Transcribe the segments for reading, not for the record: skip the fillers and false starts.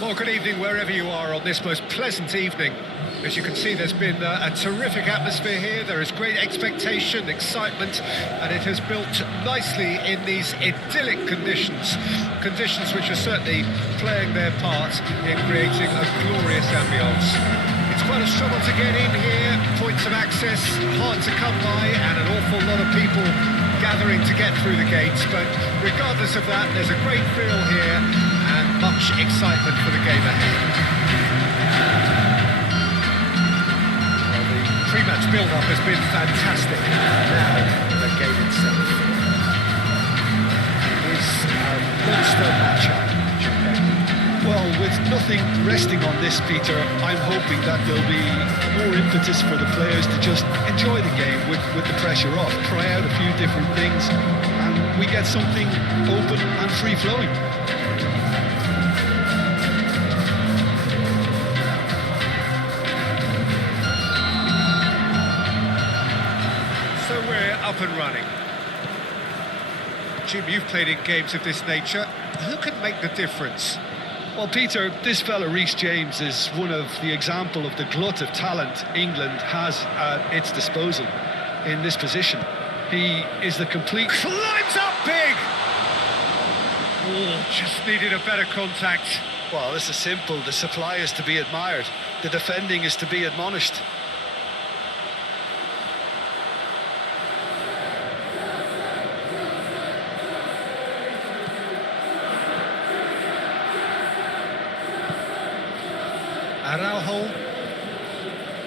Well, good evening wherever you are on this most pleasant evening. As you can see, there's been a terrific atmosphere here. There is great expectation, excitement, and it has built nicely in these idyllic conditions. Conditions which are certainly playing their part in creating a glorious ambience. It's quite a struggle to get in here, points of access hard to come by, and an awful lot of people gathering to get through the gates. But regardless of that, there's a great feel here and much excitement for the game ahead. Well, the pre-match build-up has been fantastic. Now, the game itself is a monster matchup. Well, with nothing resting on this, Peter, I'm hoping that there'll be more impetus for the players to just enjoy the game with the pressure off, try out a few different things, and we get something open and free-flowing. So we're up and running. Jim, you've played in games of this nature. Who can make the difference? Well, Peter, this fella Reece James is one of the example of the glut of talent England has at its disposal in this position. He is the complete... Climbs up big! Oh, just needed a better contact. Well, this is simple. The supply is to be admired. The defending is to be admonished. Araujo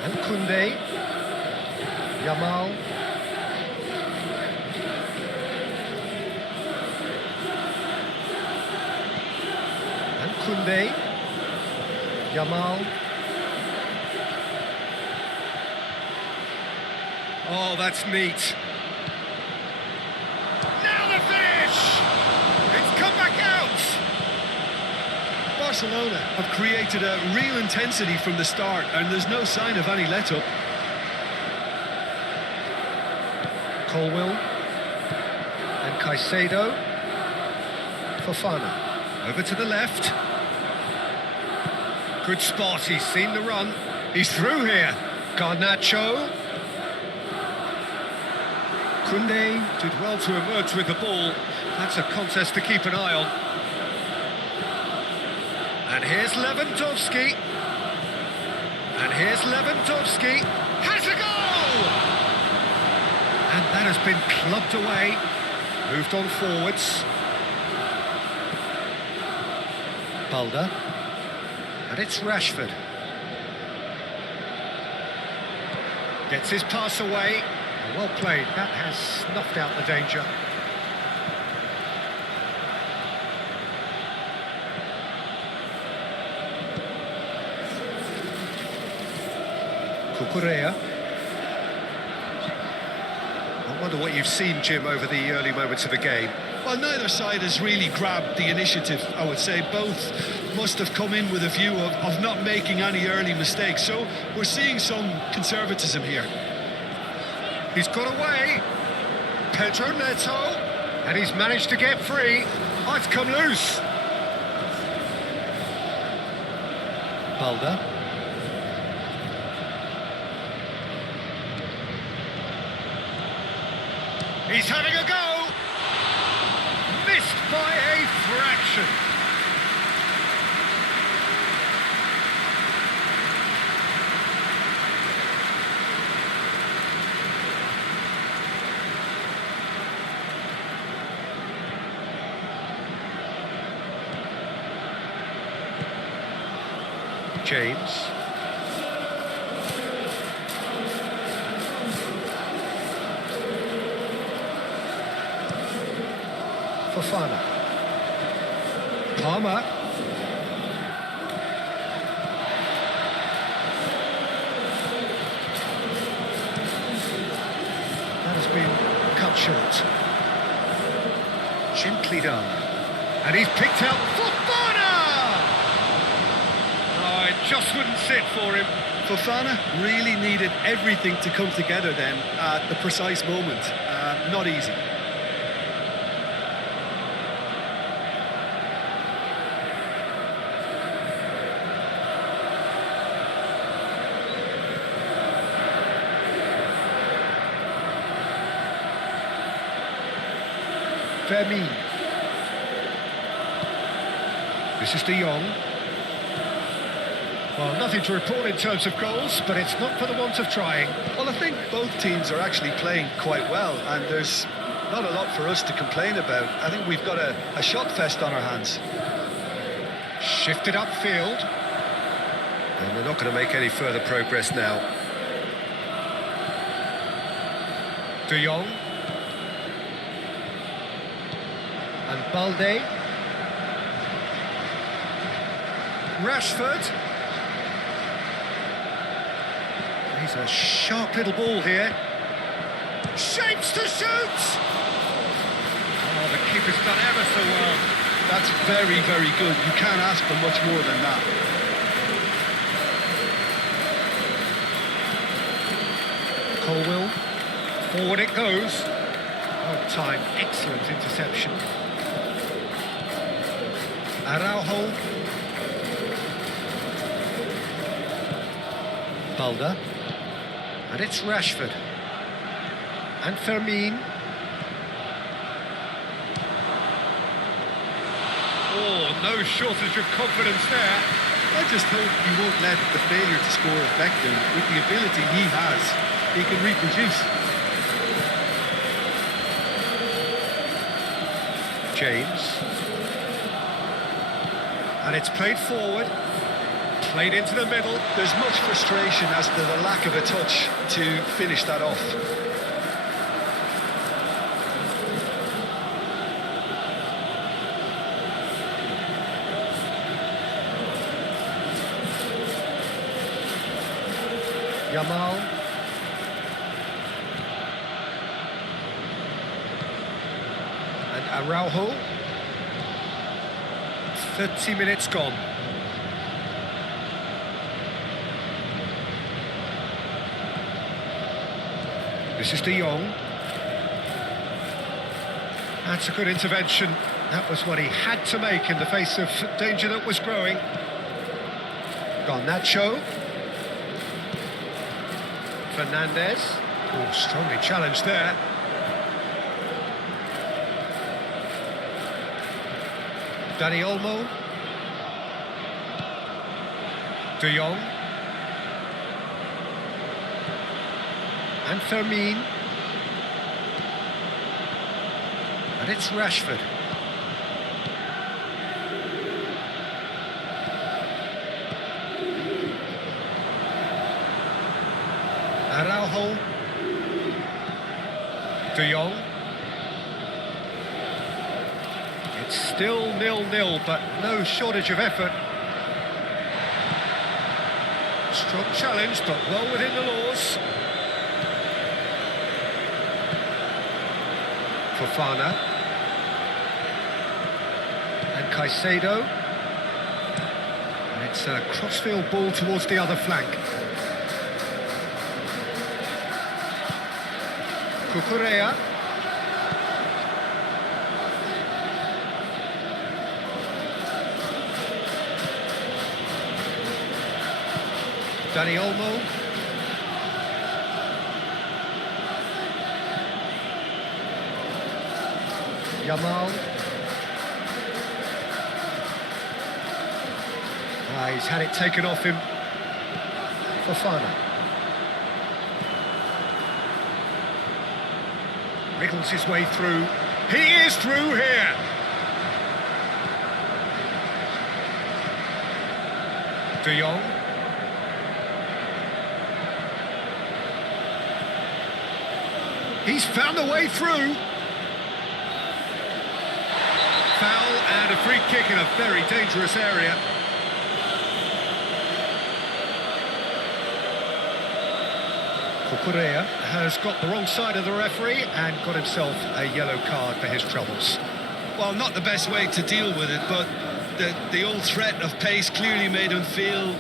and Koundé, Yamal, and Koundé, Yamal. Oh, that's neat. Now the finish! It's come back out! Barcelona have created a real intensity from the start, and there's no sign of any let-up. Colwill and Caicedo. Fofana over to the left. Good spot, he's seen the run. He's through here. Garnacho. Koundé did well to emerge with the ball. That's a contest to keep an eye on. And here's Lewandowski. And here's Lewandowski. Has a goal! And that has been clubbed away. Moved on forwards. Balda. And it's Rashford. Gets his pass away. Well played. That has snuffed out the danger. Cucurella. I wonder what you've seen, Jim, over the early moments of the game. Well, neither side has really grabbed the initiative, I would say. Both must have come in with a view of not making any early mistakes. So we're seeing some conservatism here. He's got away. Pedro Neto. And he's managed to get free. Oh, it's come loose. Balda. He's having a go! Missed by a fraction. James. Fofana. Palmer. That has been cut short. Gently done. And he's picked out Fofana! Oh, it just wouldn't sit for him. Fofana really needed everything to come together then at the precise moment. Not easy. Fermin. This is De Jong. Well, nothing to report in terms of goals, but it's not for the want of trying. Well, I think both teams are actually playing quite well, and there's not a lot for us to complain about. I think we've got a shot fest on our hands. Shifted upfield. And they're not going to make any further progress now. De Jong. And Balde. Rashford. He's a sharp little ball here. Shapes to shoot! Oh, the keeper's done ever so well. That's very, very good. You can't ask for much more than that. Colwill. Forward it goes. Oh, time. Excellent interception. Araujo. Balda. And it's Rashford. And Fermin. Oh, no shortage of confidence there. I just hope he won't let the failure to score affect him. With the ability he has, he can reproduce. James. And it's played forward. Played into the middle. There's much frustration as to the lack of a touch to finish that off. Yamal. And Araujo. 30 minutes gone. This is De Jong. That's a good intervention. That was what he had to make in the face of danger that was growing. Garnacho. Fernandez. Oh, strongly challenged there. Dani Olmo. De Jong. And Fermin. And it's Rashford. Araujo. De Jong. It's still 0-0, but no shortage of effort. Strong challenge, but well within the laws. Fofana. And Caicedo. And it's a crossfield ball towards the other flank. Cucurella. Dani Olmo. Yamal. He's had it taken off him. Fofana. Wriggles his way through. He is through here. De Jong. He's found a way through. Foul and a free kick in a very dangerous area. Cucurella has got the wrong side of the referee and got himself a yellow card for his troubles. Well, not the best way to deal with it, but the old threat of pace clearly made him feel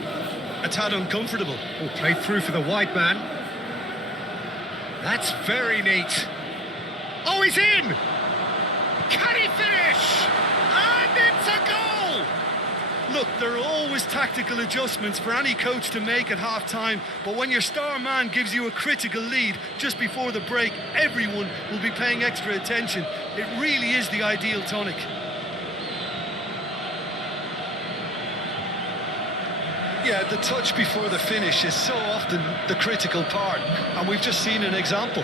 a tad uncomfortable. Oh, played through for the wide man. That's very neat. Oh, he's in! Can he finish? And it's a goal! Look, there are always tactical adjustments for any coach to make at half-time, but when your star man gives you a critical lead just before the break, everyone will be paying extra attention. It really is the ideal tonic. Yeah, the touch before the finish is so often the critical part, and we've just seen an example.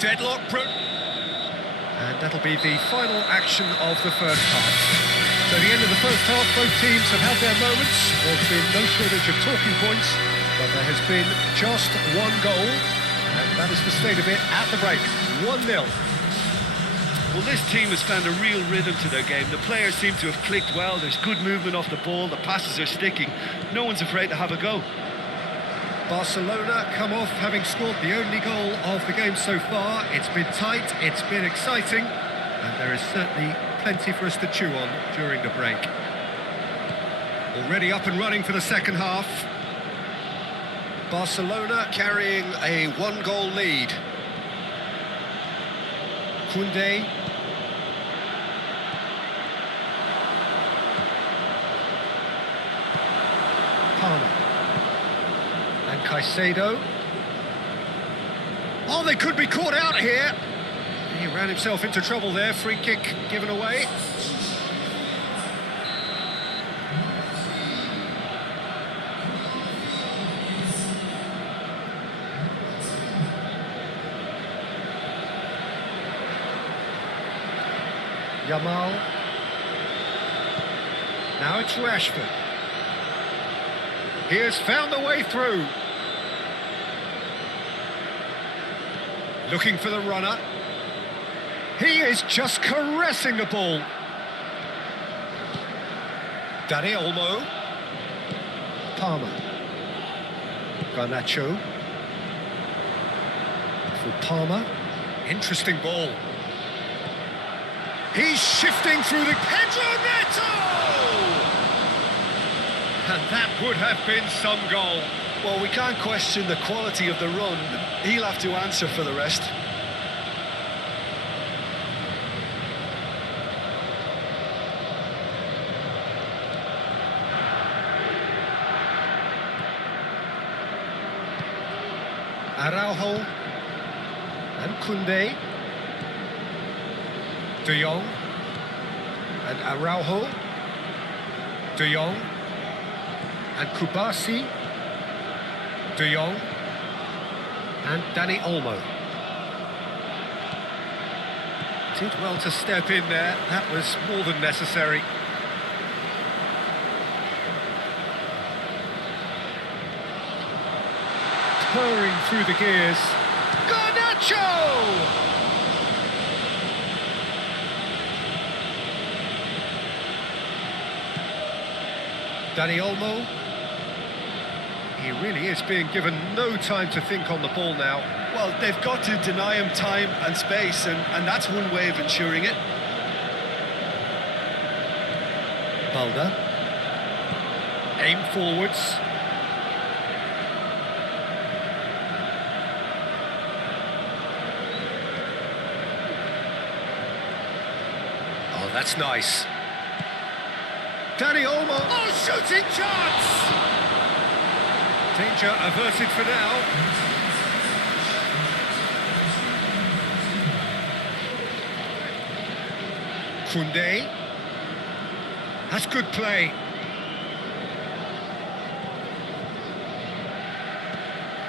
Deadlock, and that'll be the final action of the first half. So the end of the first half, both teams have had their moments. There's been no shortage of talking points, but there has been just one goal, and that is the state of it at the break. 1-0. Well, this team has found a real rhythm to their game. The players seem to have clicked well. There's good movement off the ball. The passes are sticking. No one's afraid to have a go. Barcelona come off having scored the only goal of the game so far. It's been tight, it's been exciting, and there is certainly plenty for us to chew on during the break. Already up and running for the second half. Barcelona carrying a one-goal lead. Koundé. Palmer. And Caicedo. Oh, they could be caught out here. He ran himself into trouble there. Free kick given away. Yamal. Now it's Rashford. He has found the way through. Looking for the runner. He is just caressing the ball. Dani Olmo. Palmer. Garnacho. For Palmer. Interesting ball. He's shifting through the... Pedro Neto! And that would have been some goal. Well, we can't question the quality of the run. He'll have to answer for the rest. Araujo and Koundé. De Jong and Araujo. De Jong and Kubasi. De Jong and Dani Olmo. Did well to step in there. That was more than necessary. Purring through the gears. Garnacho! Dani Olmo. He really is being given no time to think on the ball now. Well, they've got to deny him time and space, and that's one way of ensuring it. Balda. Aim forwards. Oh, that's nice. Dani Olmo. Oh, shooting chance! Danger averted for now. Koundé. That's good play.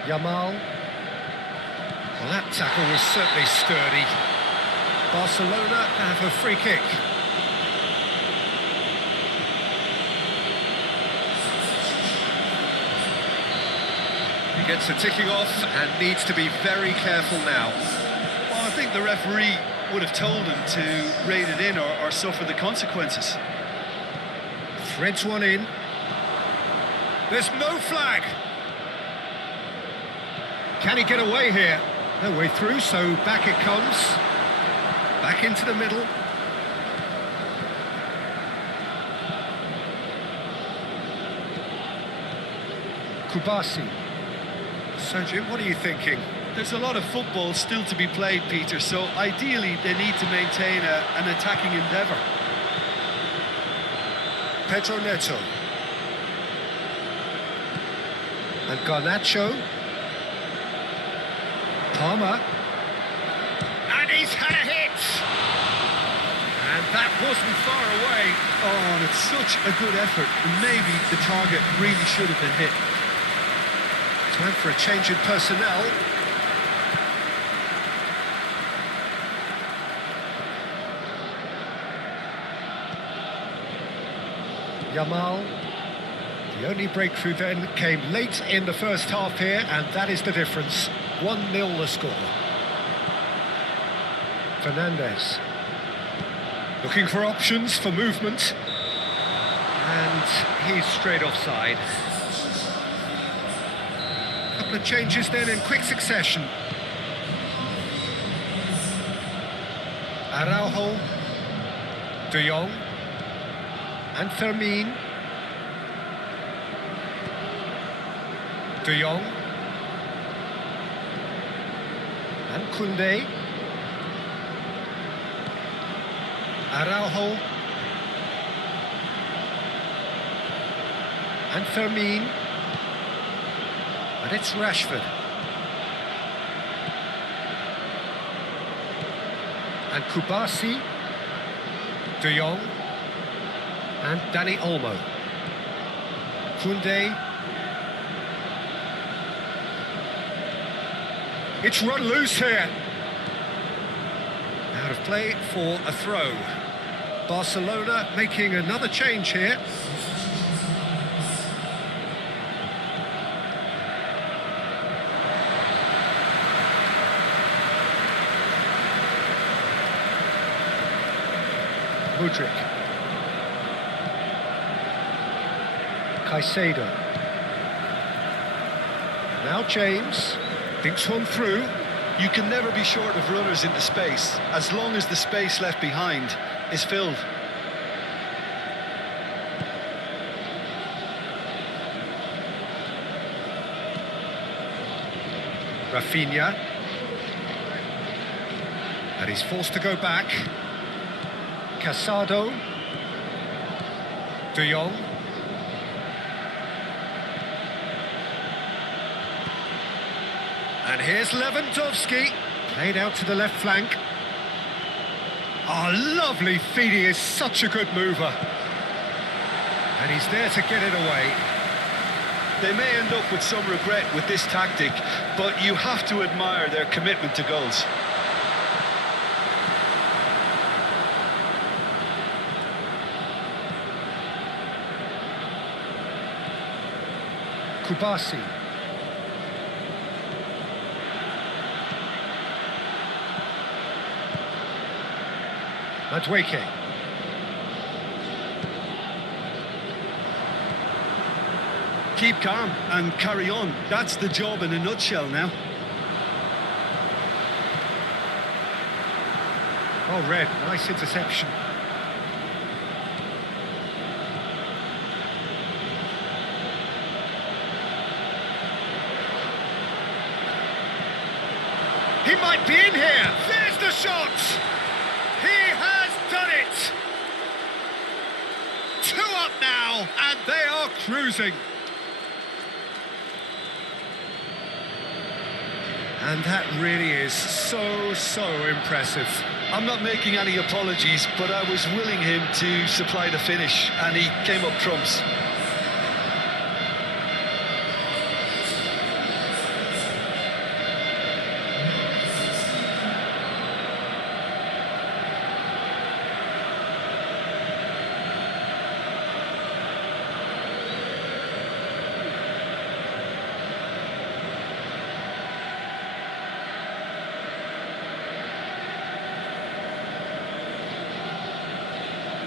Yamal. Well, that tackle was certainly sturdy. Barcelona have a free kick. He gets the ticking off and needs to be very careful now. Well, I think the referee would have told him to rein it in or suffer the consequences. Threads one in. There's no flag. Can he get away here? No way through, so back it comes. Back into the middle. Kubasi. So, Jim, what are you thinking? There's a lot of football still to be played, Peter, so ideally they need to maintain an attacking endeavour. Pedro Neto. And Garnacho. Palmer. And he's had a hit! And that wasn't far away. Oh, and it's such a good effort, and maybe the target really should have been hit. Time for a change in personnel. Yamal. The only breakthrough then came late in the first half here, and that is the difference. 1-0 the score. Fernandes. Looking for options for movement. And he's straight offside. Couple of changes then in quick succession. Araujo. De Jong. And Fermin. De Jong. And Koundé. Araujo. And Fermin. And it's Rashford. And Kubasi. De Jong. And Dani Olmo. Koundé. It's run loose here. Out of play for a throw. Barcelona making another change here. Mudryk. Caicedo. Now James. Thinks one through. You can never be short of runners into space, as long as the space left behind is filled. Rafinha. And he's forced to go back. Casado. De Jong. And here's Lewandowski, played out to the left flank. Oh, lovely feed, he is such a good mover. And he's there to get it away. They may end up with some regret with this tactic, but you have to admire their commitment to goals. Kubasi. Madueke. Keep calm and carry on. That's the job in a nutshell now. Oh, Red, nice interception. He might be in here. There's the shot. He has done it! 2 up now, and they are cruising. And that really is so impressive. I'm not making any apologies, but I was willing him to supply the finish, and he came up trumps.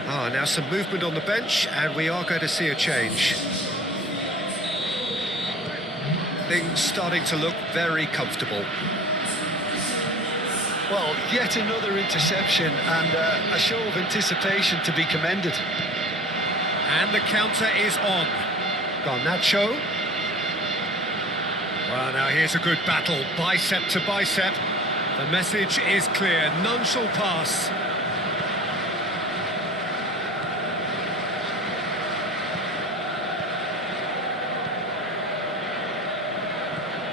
Ah, now some movement on the bench, and we are going to see a change. Things starting to look very comfortable. Well, yet another interception and a show of anticipation to be commended. And the counter is on. Garnacho. Well, now here's a good battle, bicep to bicep. The message is clear, none shall pass.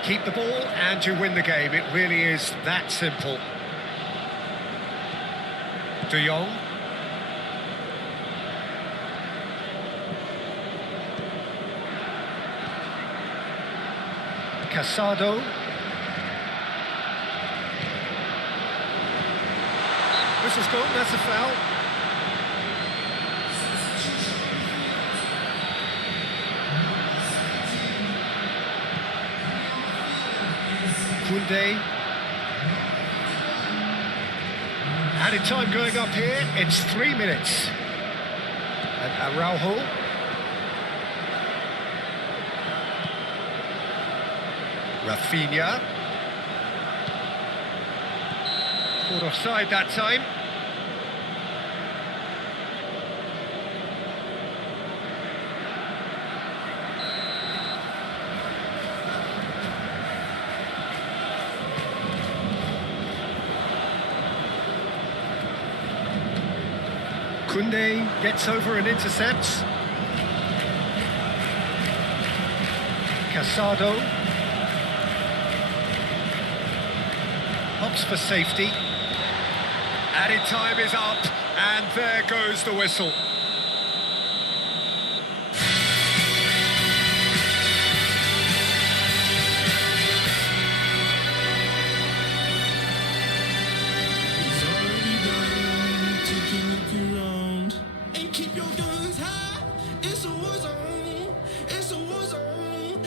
Keep the ball and you win the game. It really is that simple. De Jong. Casado. Whistle's gone, that's a foul. Koundé. Added time going up here, it's 3 minutes. And Araujo. Rafinha. Caught offside that time. Koundé gets over and intercepts. Casado. Hops for safety. Added time is up, and there goes the whistle.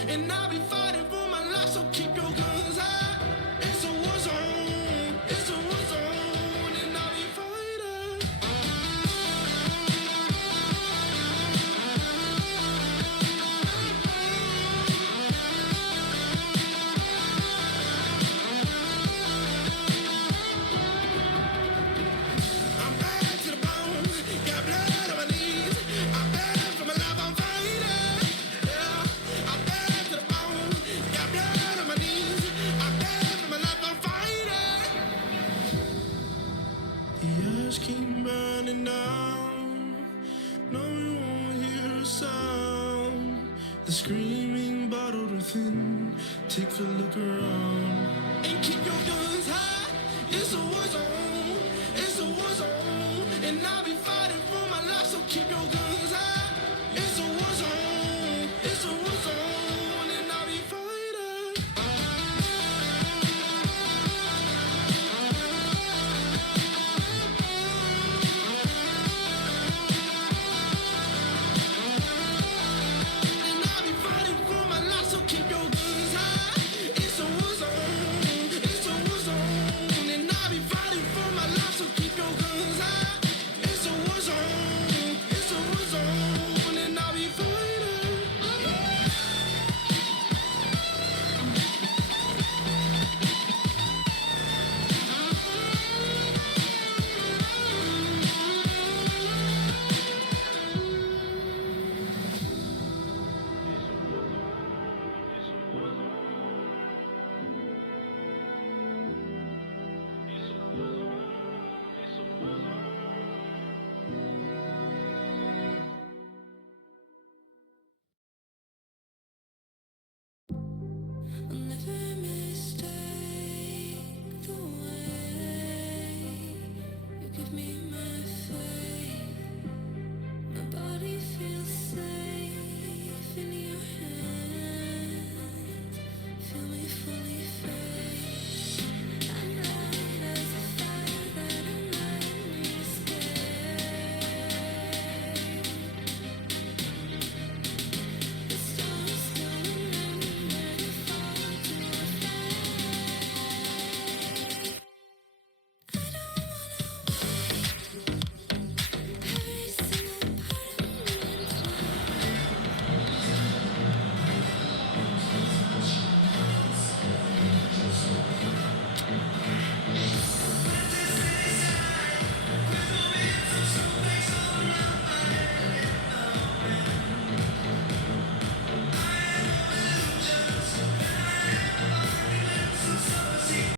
And I'll be fighting for my life, so keep your guns high. It's a war zone, it's a war zone, and I'll be fighting. I'm bad to the bone, got blood on my knees. I'm bad for my life, I'm fighting. Yeah, I'm bad to the bone, got blood on my knees. I'm bad for my life, I'm fighting. The ash came burning down. No, you won't hear a sound. The screaming bottled within. Take a look around and keep your guns high. It's a war zone.